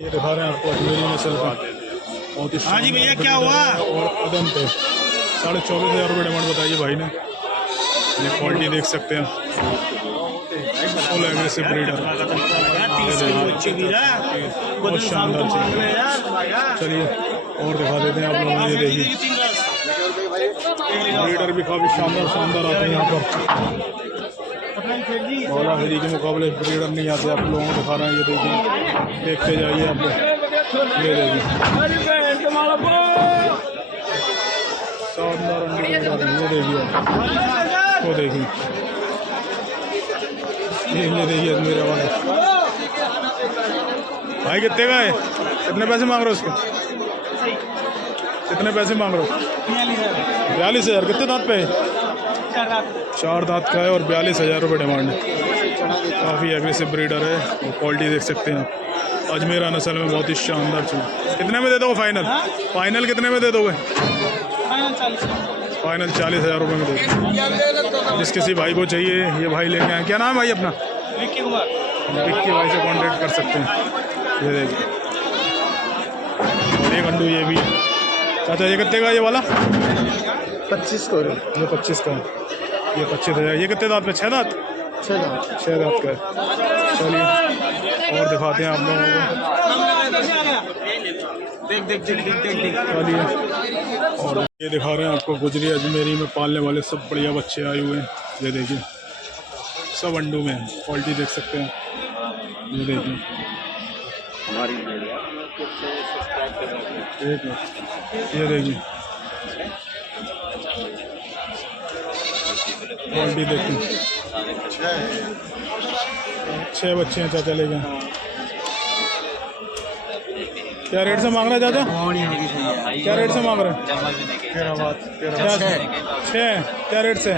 ये दिखा रहे हैं आपको अजमेरी नस्ल का बहुत ही। हाँ जी भैया, क्या हुआ? और अदम पे 24,500 रुपये डिमांड बताइए भाई ने। ये क्वालिटी देख सकते हैं, फुल एग्रेसिव ब्रीडर, बहुत शानदार चीज़। चलिए और दिखा देते हैं आप लोगों को। ये देखिए ब्रीडर भी काफ़ी शानदार शानदार आते हैं यहाँ पर। मौला हरी के मुकाबले ब्रीडर नहीं आते, आप लोगों को दिखा रहे हैं। ये देखिए, देखते जाइए आप लोग। ये देखिए शानदार अंडे, ये देखिए, वो देखिए, ये देखिए मेरे वाले भाई कितने का है? कितने पैसे मांग रहे हो उसके? कितने पैसे मांग रहे हो? 42,000। कितने दांत पे है? 4 दांत का है और 42,000 रुपये डिमांड है। काफ़ी एग्रेसिव ब्रीडर है और क्वालिटी देख सकते हैं। अजमेरा नस्ल में बहुत ही शानदार चीज़। कितने में दे दोगे फाइनल? फाइनल कितने में दे दोगे? फाइनल 40,000 रुपये में दे दो। जिस किसी भाई को चाहिए ये भाई लेके आए। क्या नाम है भाई अपना? विक्की कुमार। विक्की भाई से कांटेक्ट कर सकते हैं। ये देखिए एक अंडू ये भी है। चाचा ये कितने का ये वाला? 25 को। ये 25 का है। ये 25,000। ये कितने दांत पे? 6 दांत? 6 दांत का है। चलिए और दिखाते हैं आप लोगों को। चलिए और ये दिखा रहे हैं आपको गुजरी अजमेरी में पालने वाले सब बढ़िया बच्चे आए हुए हैं। ये देखिए सब अंडों में है, क्वालिटी देख सकते हैं। ये देखिए ये देखिए क्वालिटी देखिए। 6 बच्चे हैं चाचा लेके। क्या रेट से मांग रहे हैं चाचा? क्या रेट से मांग रहे हैं? 6। क्या रेट से?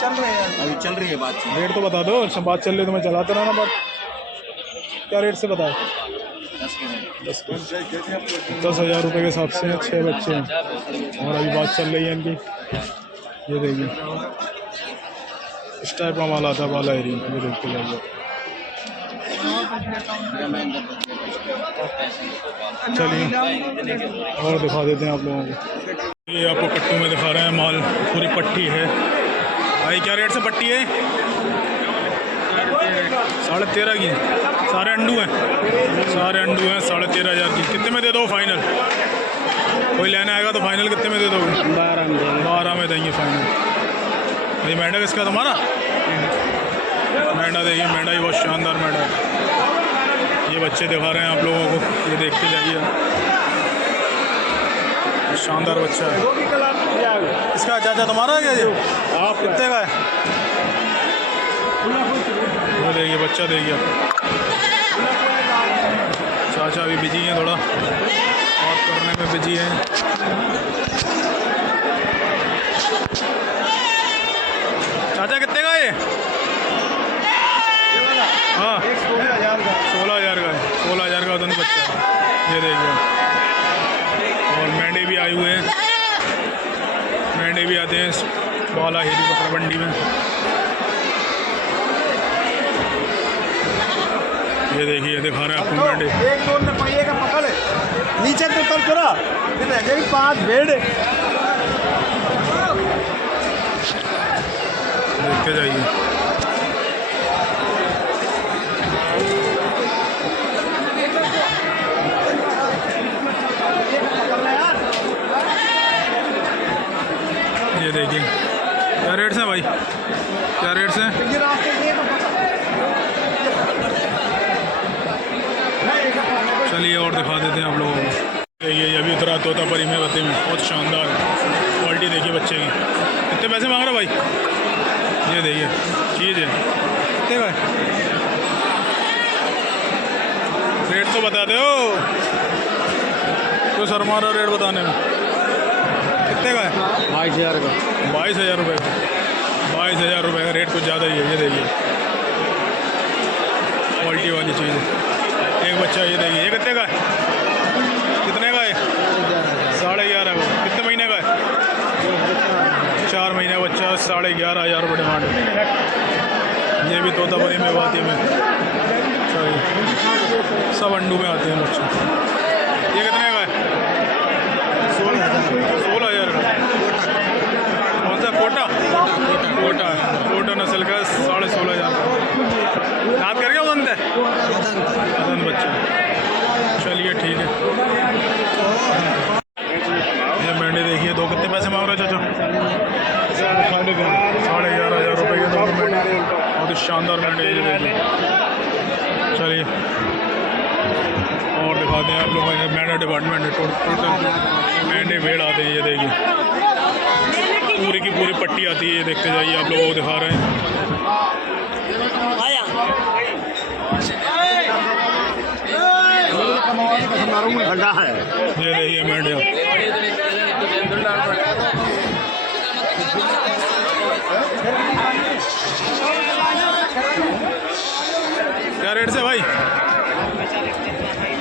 चल रही है बात। रेट तो बता दो। बात चल रही तो मैं चलाते रहना बात। क्या रेट से बताओ? 10,000 रुपये के हिसाब से 6 बच्चे हैं और अभी बात चल रही है इनकी। ये देखिए इस टाइप का माल आता है वाला एरिया। ये देखते जाइए। चलिए और दिखा देते हैं आप लोगों को। ये आपको कट्टू में दिखा रहे हैं माल, पूरी पट्टी है भाई। क्या रेट से पट्टी है? 13.5 की। सारे अंडू हैं, सारे अंडू हैं। 13,500 की। कितने में दे दो फाइनल? कोई लेने आएगा तो फाइनल कितने में दे दोगे? 12 में देंगे फाइनल। भाई मेंढा किसका? तुम्हारा मेंढा देखिए, मेंढा ही बहुत शानदार मेंढा है। ये बच्चे दिखा रहे हैं आप लोगों को, ये देखते जाइए। शानदार बच्चा है। इसका चाचा तुम्हारा है क्या ये? आप कितने का है? वो देखिए बच्चा देखिए। चाचा अभी बिजी हैं, थोड़ा बात करने में बिजी हैं। चाचा कितने का है? हाँ 16,000 का है। 16,000 का दोनों बच्चा है। ये देखिए और मेंढे भी आए हुए हैं। मेंढे भी आते हैं बाला हेरी बकरा मंडी में। ये देखिए दिखा रहे हैं आपको मेंढे। एक दो में पहिए का पकड़ है नीचे तो उतर थोड़ा 5 भेड़। देखते जाइए। ये देखिए क्या रेट से भाई? क्या रेट से? चलिए और दिखा देते हैं आप लोगों को। देखिए अभी उतरा तोतापरी में बत्ती में, बहुत शानदार है। क्वालिटी देखिए बच्चे की। कितने पैसे मांग रहे भाई? ये देखिए चीज़ है। कितने का? रेट तो बता दो, तो शर्मा रहा रेट बताने में। कितने का है? 22,000 का। 22,000 रुपये का। 22,000 रुपये का रेट कुछ ज़्यादा ही है। ये देखिए क्वालिटी वाली चीज़ है। एक बच्चा ये देखिए, ये कितने का है? कितने का है? 11.5 का। कितने महीने का है? 4 महीने का बच्चा। 11,500 रुपये डिमांड है। ये भी तोतापरी में बाती में। सब अंडू में आते हैं बच्चे। ये कितने का है? 16,000 का। कौन सा कोटा? कोटा है, कोटा नस्ल का 16,500 का। दाँत कर गया उदंत है? उदंत बच्चा। चलिए ठीक है। ये मेंढे देखिए, दो कितने पैसे मांग रहे हो चाचा? 11,500 रुपये के दो मेंढे। बहुत ही शानदार मेंढे ये देखिए। चलिए और दिखाते हैं आप लोगों को। मेंढा डिपार्टमेंट है, टोटल मेंढे भेड़ आते हैं। ये देखिए पूरी की पूरी पट्टी आती है। ये देखते जाइए, आप लोगों को दिखा रहे हैं। ठंडा है। ये देखिए मेंढे। क्या रेट से भाई?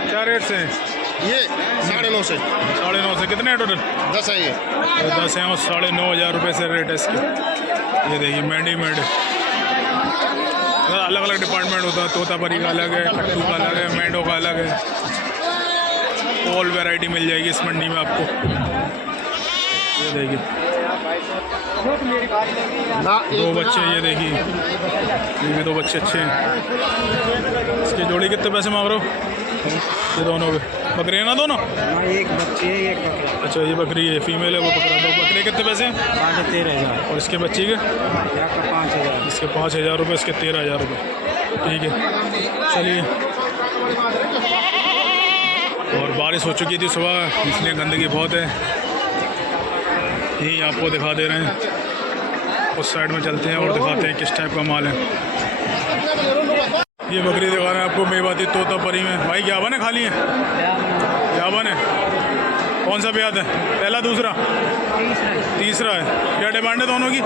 क्या रेट से? ये 9.5 से। 9.5 से। कितने हैं टोटल? 10 है ये। 10 हैं और 9,500 रुपये से रेट है इसके। ये देखिए मेंढी मेंढे। अलग अलग डिपार्टमेंट होता है। तोतापरी का अलग है, कट्टू का अलग है, मेंढों का अलग है। ऑल वैरायटी मिल जाएगी इस मंडी में आपको। ये देखिए दो बच्चे। ये देखिए ये भी दो बच्चे अच्छे हैं। इसके जोड़ी कितने पैसे मांग रहे हो? ये दोनों के बकरे हैं ना दोनों? एक बच्ची है, एक बकरा। अच्छा ये बकरी है, फीमेल है वो बकरा। दो बकरे कितने पैसे हैं? 13,500। और इसके बच्ची के? 5,000। इसके 5,000 रुपये, इसके 13,000 रुपये। ठीक है चलिए। और बारिश हो चुकी थी सुबह, इसलिए गंदगी बहुत है। यही आपको दिखा दे रहे हैं। उस साइड में चलते हैं और दिखाते हैं किस टाइप का माल है। ये बकरी दिखा रहे हैं आपको मेवाती तोतापरी में। भाई क्या बन है? खाली है क्या बन है? कौन सा ब्याज है? पहला दूसरा? तीसरा है। क्या डिमांड है दोनों की?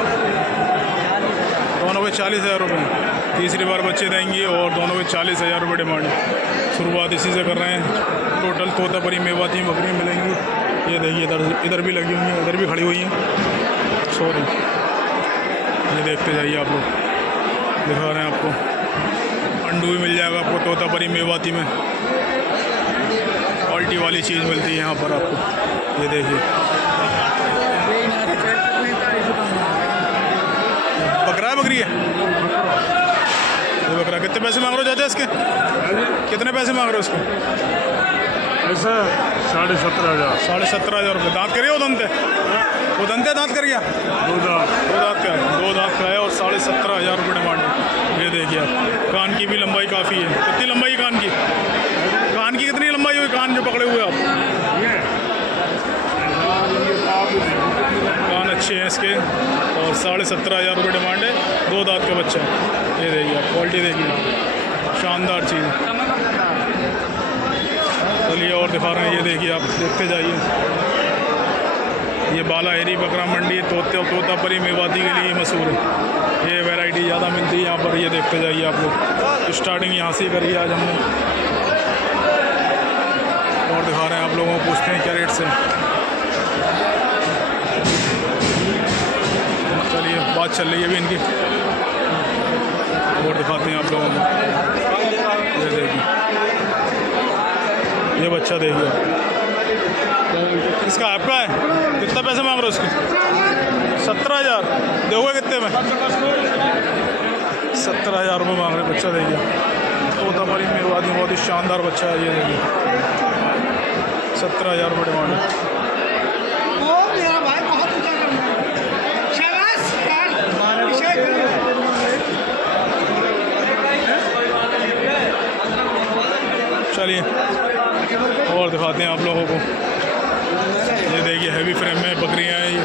दोनों के 40,000 रुपये। तीसरी बार बच्चे देंगे और दोनों के 40,000 रुपये डिमांड है। शुरुआत इसी से कर रहे हैं। टोटल तोतापरी मेवाती बकरी मिलेंगी। ये देखिए इधर भी लगी हुई हैं, इधर भी खड़ी हुई हैं। सॉरी, ये देखते जाइए आप लोग, दिखा रहे हैं आपको। अंडू भी मिल जाएगा आपको तोतापरी मेवाती में। क्वालिटी वाली चीज़ मिलती है यहाँ पर आपको। ये देखिए बकरा है, बकरी है ये बकरा। कितने पैसे मांग रहे हो चाचा इसके? कितने पैसे मांग रहे हो इसके? ऐसा 17,500। 17,500 रुपये। दाँत करिए उदंत है? उदंत है दाँत कर गया? दो दांत का है। 2 दाँत का है और 17,500 रुपये डिमांड है। ये देखिए आप, कान की भी लंबाई काफ़ी है। कितनी लंबाई कान की? कान की कितनी लंबाई हुई? कान जो पकड़े हुए आप, कान अच्छे हैं इसके और 17,500 रुपये डिमांड है। 2 दाँत का बच्चा है। ये देखिए आप, क्वालिटी देखिए, शानदार चीज़। चलिए और दिखा रहे हैं। ये देखिए आप, देखते जाइए। ये बाला हेरी बकरा मंडी तोतापरी मेवाती के लिए मशहूर है। ये वैरायटी ज़्यादा मिलती है यहाँ पर। ये देखते जाइए आप लोग। स्टार्टिंग यहाँ से करी आज हमने और दिखा रहे हैं आप लोगों को। पूछते हैं क्या रेट से। चलिए बात चल रही है अभी इनकी और दिखाते हैं आप लोगों को। ये देखिए ये बच्चा देखिए, इसका आपका है। कितना पैसे मांग रहे हो उसके? 17,000। दोगे कितने में? 17,000 रुपये मांग रहे। बच्चा देखिए तोतापरी मेवाती, बहुत ही शानदार बच्चा है। ये देखिए 17,000 रुपये डिमांड है। चलिए और दिखाते हैं आप लोगों को। ये देखिए हैवी फ्रेम में बकरियां हैं ये।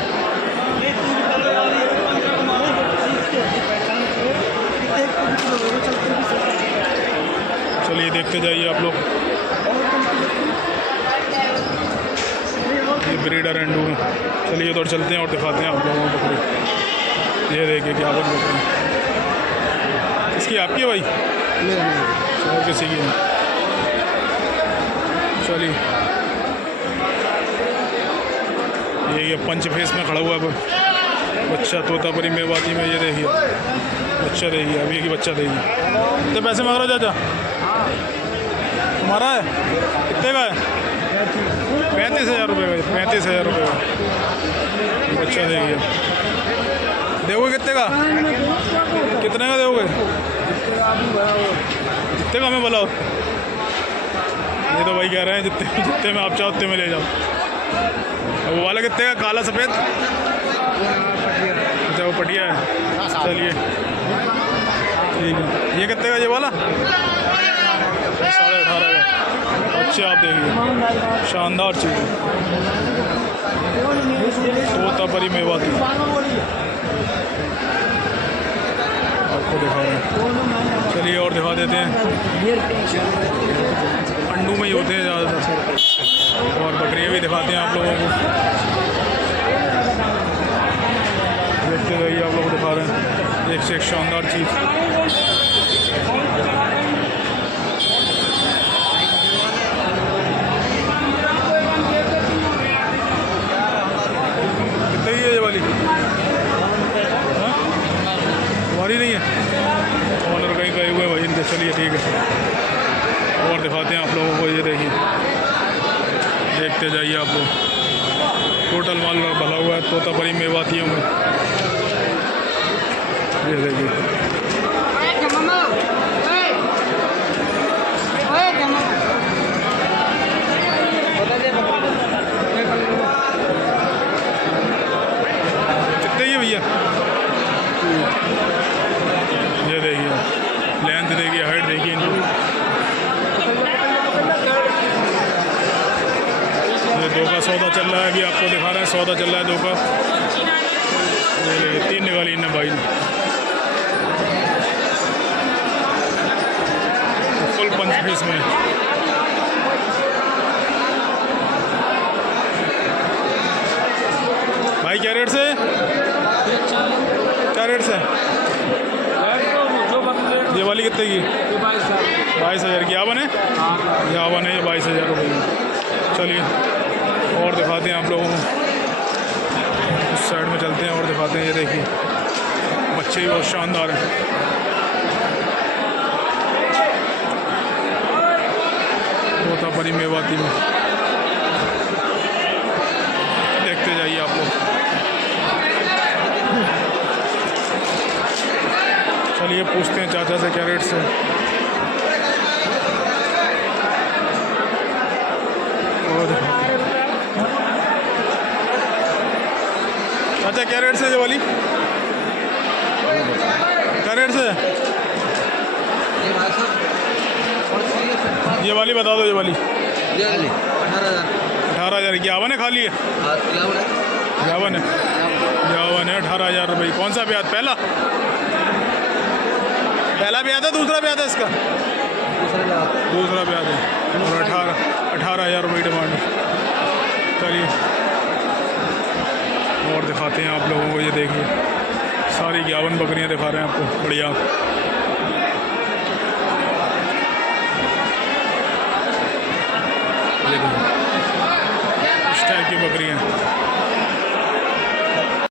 चलिए देखते जाइए आप लोग। ये ब्रीडर एंडू में। चलिए उधर चलते हैं और दिखाते हैं आप लोगों को बकरी। ये देखिए क्या बकरी। इसकी आपकी है भाई? और किसी की नहीं। चलिए ये पंच फेस में खड़ा हुआ है बच्चा तोतापरी मेवाती में। ये देखिए बच्चा देखिए, अभी की बच्चा देखिए। कितने पैसे मांग रहे हो चाचा? तुम्हारा है? कितने का है? 35,000 रुपये का। 35,000 रुपये का बच्चा देखिए। दोगे कितने का? कितने का दोगे? जितने का मैं बुलाओ। ये तो भाई कह रहे हैं जितने में आप चाहो उतने में ले जाओ। वो वाला कितने का? काला सफ़ेद? अच्छा वो पटिया है। चलिए ठीक है। ये कितने का ये वाला? 18.5 का। अच्छे आप देखिए, शानदार चीज़ है। तोतापरी मेवाती आपको दिखा रहे हैं। चलिए और दिखा देते हैं। अंडू में ही होते हैं ज़्यादातर, और बकरियाँ भी दिखाते हैं आप लोगों को। देखते रहिए, आप लोग को दिखा रहे हैं एक से एक शानदार चीज़। कितने की है ये वाली? हमारी नहीं है, ऑनर कहीं गए हुए भाई इनके। चलिए ठीक है, और दिखाते हैं आप लोगों को। ये देखिए, देखते जाइए आप लोग। टोटल माल भला हुआ है तोतापरी मेवातियों में। ये देखिए, कितने ही भैया? ये देखिए, लेंथ देखिए, हाइट देखिए इनको। ये दो का सौदा चल रहा है, अभी आपको दिखा रहे हैं। सौदा चल रहा है दो का। ये देखिए, 3 निकाली इन्हें भाई ने। फुल पंच पीस में। भाई क्या रेट से? क्या रेट से? ये वाली कितने की? 22,000 की। यावन है? यावन है ये 22,000 रुपये की। चलिए और दिखाते हैं आप लोगों को। उस साइड में चलते हैं और दिखाते हैं। ये देखिए, बच्चे भी बहुत शानदार हैं। तोतापरी मेवाती में देखते जाइए आप लोग। चलिए पूछते हैं चाचा से क्या रेट से। चाचा क्या रेट से ये वाली? क्या रेट से? ये वाली बता दो। ये वाली 18,000 की। यावन है? खाली है? यावन है। यावन है, 18,000 रुपये। कौन सा ब्याज? पहला ब्याज है? दूसरा ब्याज है इसका? दूसरा ब्याज है। और 18,000 रुपये डिमांड है। चलिए और दिखाते हैं आप लोगों को। ये देखिए, सारी 51 बकरियां दिखा रहे हैं आपको। बढ़िया।